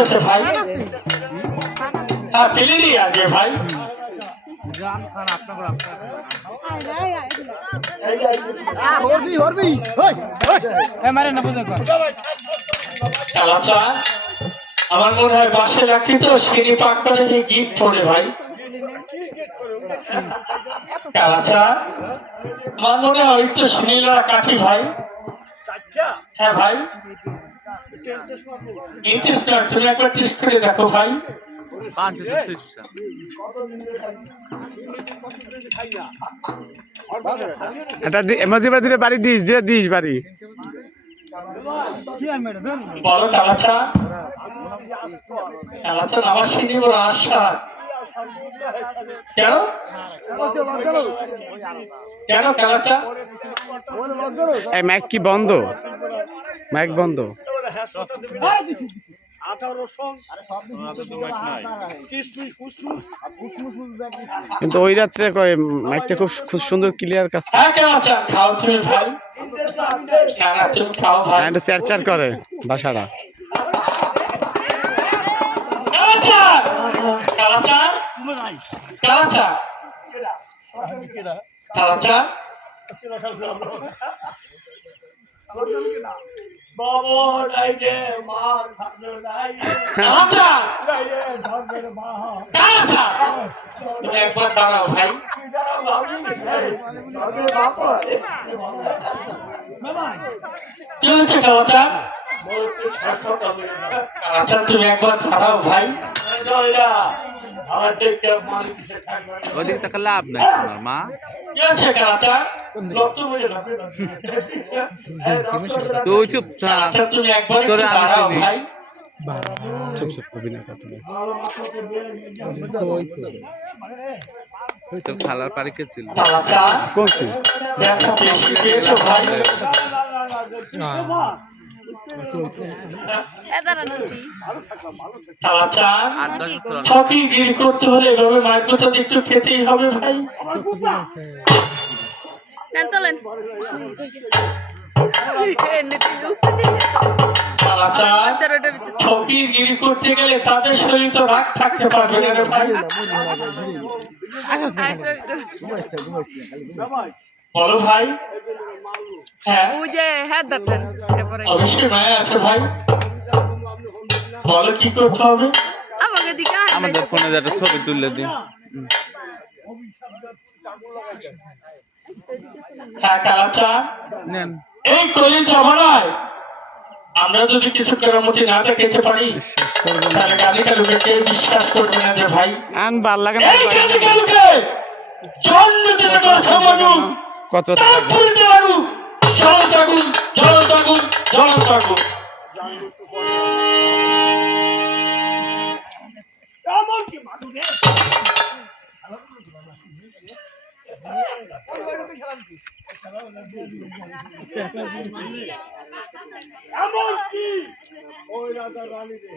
আসতেছে ভাই। হ্যাঁ পিলিনি আগে ভাই। কালাচা আমার মনে হয় বাসে রাখি তো সিঁড়ি পাক করে গিফট করে ভাই। কালাচা আমার মনে হয় তো সুনীলা কাঠি ভাই। হ্যাঁ ভাই ইন্টারেস্ট না, তুমি একবার টেস্ট করে দেখো ভাই। মজিবাদিরে বাড়ি দিস দিয়ে দিস বাড়ি বলো কালাচা। কালাচা আমার সিঁড়ি বড় আশা। কেন কেন কালাচা? এই মাইক কি বন্ধ? মাইক বন্ধ। কিন্তু ওই রাত্রে কয় মাইকটা খুব সুন্দর ক্লিয়ার কাজ করে। হ্যাঁ কালাচা খাও তুমি ভাই। না না তুমি খাও ভাই। একটু চেরচার করে বাসাটা। কালাচা কালাচা কালাচা কালাচা কালাচা কালাচা তুমি একবার দাঁড়াও ভাই। কি হচ্ছে কালাচা? কালাচা তুমি একবার দাঁড়াও ভাই। ওদিক থেকে লাভ নাই তোমার মা। কি হচ্ছে কালাচা? তুই চুপ থাক। কালাচা তুমি একবার তোরে আমি দাঁড়াও চিনি। ভাই। চুপ চুপ করবি না কথা। তোর খালার পারি কে ছিল? কালাচা কোনছি ব্যথা বেশি পেয়েছো ভাই। কালাচা 8-10 বছর আগে। ছকি গিরি করতে হলে এভাবে মাইক্রোটা একটু খেতেই হবে ভাই। কালাচা ছকি গিরি করতে গেলে তাদের শরীর তো রাগ থাকতে পারবে না রে ভাই। বলো ভাই। হ্যাঁ অবশ্যই মায়া আছে ভাই। বলো কি করতে হবে? আমাদের ফোনে একটা ছবি তুললে দিন। হ্যাঁ কালাচা নেন। এই কলির জমানায় আমরা যদি কিছু কেরামতি না দেখাতে পারি তাহলে গালি কালুকে কেউ বিশ্বাস করবে না যে ভাই আন ভাল লাগে না এই গালি কালুকে জন্ম দিতে কথা বলুন। কত তার ফুলতে লাগুন জ্বলন্ত আগুন জ্বলন্ত আগুন জ্বলন্ত আগুন। এমনকি ওই রাজা রানীরে